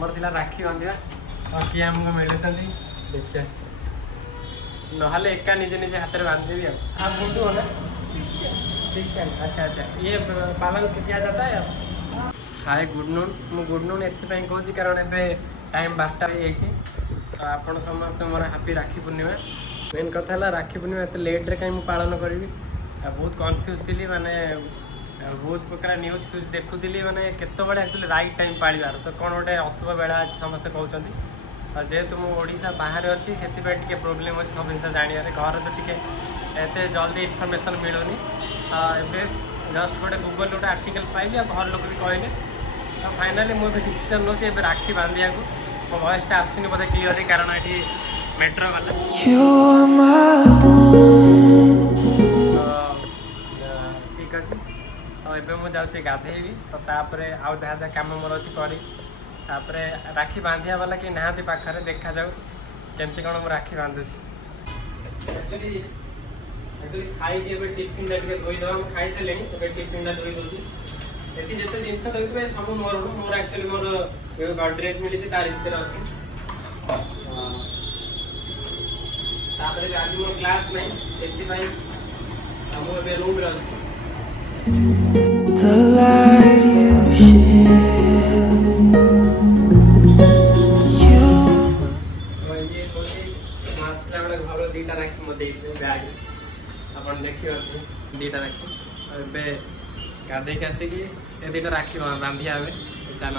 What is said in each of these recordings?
आमर थिला राखी बांधिया और किए आमको मिलुं देखिए ना एका निजे निजे हाथ में बांधदेवी आप बुटू हो ना क्रिश्चियन अच्छा अच्छा ये पालन किया जाता है आप हाय गुड नून मु गुड नून एपाई कहूँ कारण ए टाइम 12टा तो आप समस्त मोर हापी राखी पूर्णिमा मेन कथा है राखी पूर्णिमा एत लेट्रे कहीं पालन करी बहुत कन्फ्यूज थी माने बहुत प्रकार न्यूज फ्यूज देखुली मैंने केतबे एक्चुअली राइट टाइम पाळिबार तो कौन गोटे अशुभ बेला अच्छी समस्ते कहते जेहेतु मुझा बाहर अच्छी से प्रोब्लेम अच्छी सब जिन जानवर घर तो टी एत जल्दी इनफर्मेसन मिलूनी ए जस्ट गोटे गूगल गोटे आर्टिकल पाइली और घर लोग भी कहले तो फाइनाली मुझे डिसीजन नौची ए राखी बांधिया मो वॉइसटा आसुनी बोधे क्लीयरली कारण ये मेट्रो गला ठीक अच्छे तो ये मुझे गाधेबी तो तापर आउ जहाँ जहाँ कम मोर अच्छी करी तापरे राखी बांधिया वाला कि नहाती पाखे देखा जाऊ केमती कौन राखी बांधुची एक्चुअली खाई टिफिन धोईदे खाई सारे टिफिन धोई दूसरी ये जिते जिन धोते सब मोर मोर एक्चुअली मोर गडरेज मिली तार भर अच्छी आज मोर क्लास नहीं से मुझे रूम अच्छी The light you share घर दीटा राखी मत बैग आप देखिए दीटा राखी ए गाधे आसिक ये दीटा राखी बांधिया चल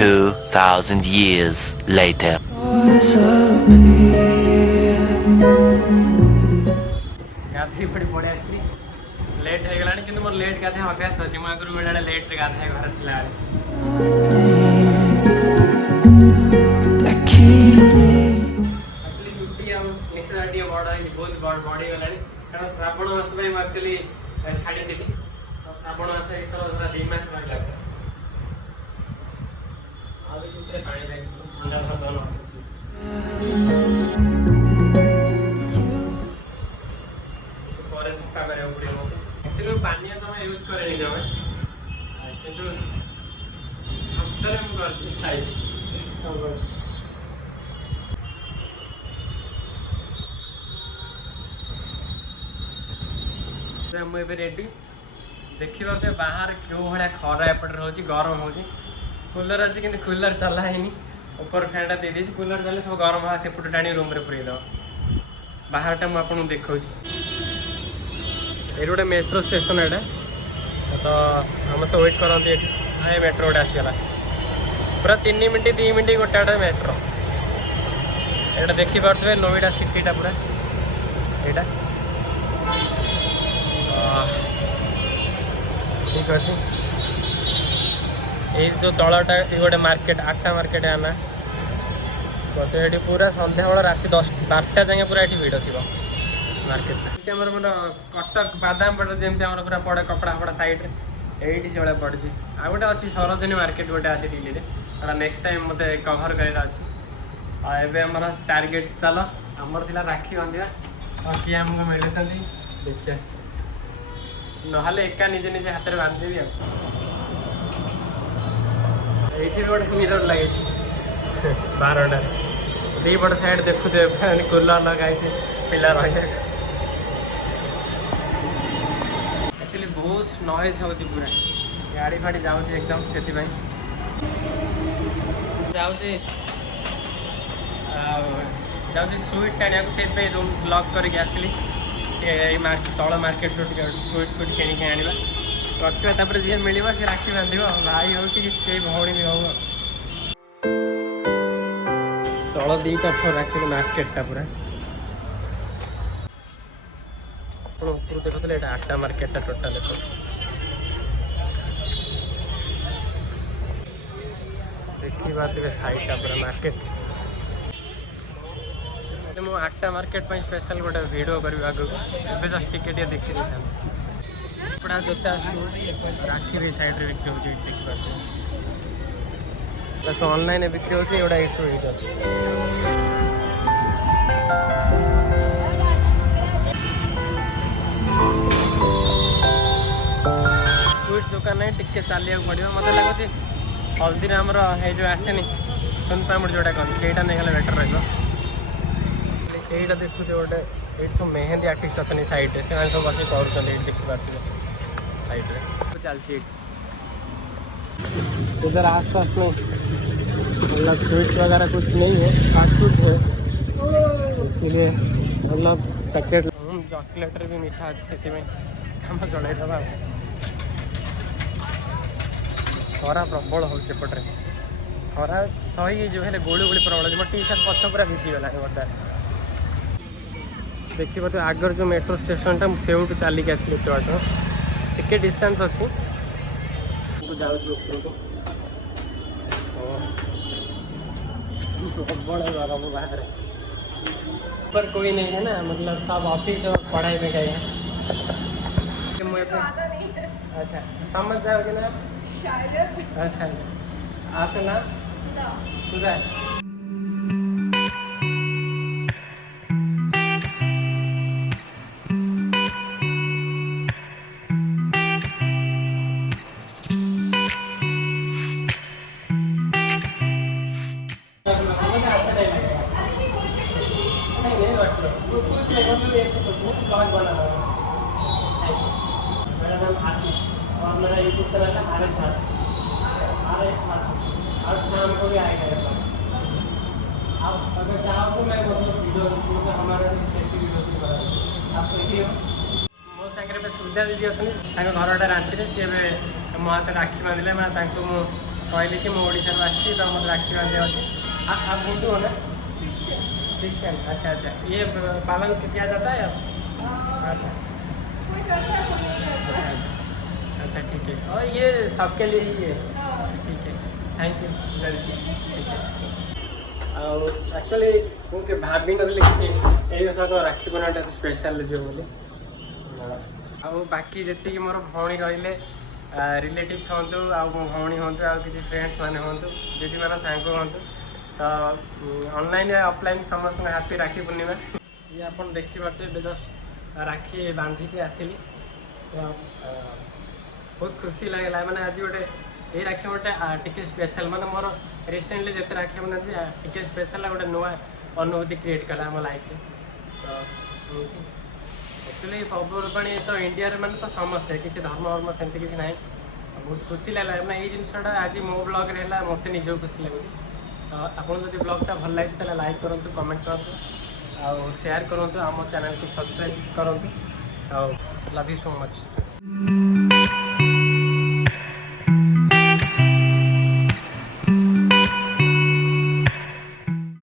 2000 years later गाधे पड़ी पड़े आसली लेट हो गला कि मोर लेट गाधे अभ्यास अच्छे मुझे आगुरी बेला लेट गाधे घर थी चुट्टी निशा बड़ बहुत बढ़ीगला कारण श्रावण मास एक्चुअली छाड़ी थी श्रावण मास एथर 2 मास रहा ठंडा सफा करा पड़ो एक्चुअली पानी तो मैं यूज करे जमे कि साइज मुझे रेडी देखी पारे बाहर क्यों भाया खरा एपटे रोचे गरम हो कूलर अच्छी कि कूलर चला है ऊपर फैन दे दी कूलर चले सब गरम हाँ सेपटे टाणी रूम में पूरे दब बाहरटा मुझे देखा ये गोटे मेट्रो स्टेशन एटा तो समस्त वेट करते ये मेट्रो गोटे आसगला पूरा 3 मिनट 2 मिनट गोटे मेट्रो यहाँ देखिपे नोएडा सिटीटा पूरा यहाँ ठीक अच्छे ये जो तलटा ये गोटे मार्केट 8टा मार्केट आना तो ये पूरा सन्ध्या बेला रात 10-12टा जाए पूरा ये भिड़ थी मार्केट मोर कटक बादाम पट जमी पूरा पड़े कपड़ा फपड़ा सैड्रे ये से भाया पड़ी आ गए अच्छी सरोजनी मार्केट गोटे अच्छी दिल्ली में नेक्स्ट टाइम मत कभर करार अच्छे आम टार्गेट चल आमर थी राखी बांधिया और किए आमको मिलुं देखिए ना एका निजे निजे हाथ में बांधदेवी ये गोटे मिरर लगे 12टा 2 पट साइड देखुए कूलर लगाई पिला रही एक्चुअली बहुत नॉइज हो पूरा गाड़ी फाड़ी जाऊँगी एकदम से जाऊँगी स्वीट्स आने से रूम ब्लॉक करके आसली तल मार्केट स्वीट फुट किଣିକି आनिबा रखिबा तापर जे मिलिबा से राखी बांधिबा भाई हो कि कई भौणी भी हो तल 2टा फ्लोर एक्चुअली मार्केटटा पूरा देखते 8टा मार्केटटा टोटाल देखी पारे साइडटा पूरा मार्केट मुझे 8टा मार्केट पर स्पेशल गोटे वीडियो करी आगे जस्ट टिके देखी कपड़ा जोता सूट राखी भी साइड बिक्री हो देखिए बस ऑनलाइन बिक्री होगा गोटा स्वीट अच्छे स्वीट्स दुकान नहीं टिके चलिया पड़ो मत लगुच हल्दीराम जो आसेनी सुनपामुड़ जोटा कहते ସେଇଟା ନେଇଗଲେ ବେଟର ରହିବ। ଏଇଟା ଦେଖୁଛ ଗୋଟେ ଏଇଠି ସବୁ ମେହେନ୍ଦି ଆର୍ଟିଷ୍ଟ ଅଛନ୍ତି ସାଇଡ଼ରେ ସେମାନେ ସବୁ ବସି କରୁଛନ୍ତି ଏଇଠି ଦେଖିପାରୁଥିବେ साइड में चलती इधर आसपास में मतलब स्वीट्स वगैरह कुछ नहीं है फास्ट फूड है इसीलिए मतलब चॉकलेट चॉकलेट भी मीठा अच्छे से कम चलईदबा खरा प्रबल होपटे खरा सही जो है गोली गोली प्रबल मो टी सार्ट पछ पूरा भिजिगला बर्तमान देखिए तो आगर जो मेट्रो स्टेशन टा से चलिक आसली एत बाट टिके डिस्टेंस अच्छी प्रबल गरम बाहर पर कोई नहीं है ना मतलब सब ऑफिस और पढ़ाई में गए हैं। अच्छा समझ जाओगे ना शायद। अच्छा आपका नाम सुधा सुधा मेरा नाम आशीष और मेरा यूट्यूब चैनल है RS मासू और शाम को भी आएगा आप अगर चाहो तो मैं मतलब वीडियो हमारे सेफ्टी वीडियो आप देखिए मो सागर में सुविधा दीदी अच्छी घरटा रांची सी मो हाथ राखी बांधे मैं कहली कि मुझे आसी तो मतलब राखी बांधे अच्छे आप हिंदू हो ना क्रिश्चियन। अच्छा अच्छा ये पालन किया जाता है आप अच्छा ठीक है और ये सबके लिए ही है ठीक है थैंक यू ठीक है और एक्चुअली मुझे भाभी नथिले कि तो राखी बनाटा स्पेशल जो बोली आ बाकी जी मोर भौणी रही रिलेटिव्स हूँ आ भौणी हूँ आ किसी फ्रेंड्स मैंने हूँ दीदी मान सांग हूँ तो ऑनलाइन ऑफलाइन समस्त हैप्पी राखी पूर्णिमा ये आप देखिए जस्ट राखी बांधिकी आसली तो बहुत खुशी लगेगा मैंने आज गोटे ये राखी गोटे टिके स्पेशल माने मोर रिसेंटली जिते राखी बना टिके स्पेशल गोटे नुआ अनुभूति क्रिएट कला आम लाइफ तो एक्चुअली पर्वपर्वाणी तो इंडिया माने तो समस्ते किसी धर्म वर्म सेमती किसी ना बहुत खुशी लगे मैंने ये जिनटा आज मो ब्लॉग है मत निज खुशी लगुच तो आपको जब ब्लॉगटा भल लगे तो लाइक करूँ कमेंट करूँ और शेयर करूँ आम चैनल को सब्सक्राइब करूँ लव यू सो मच।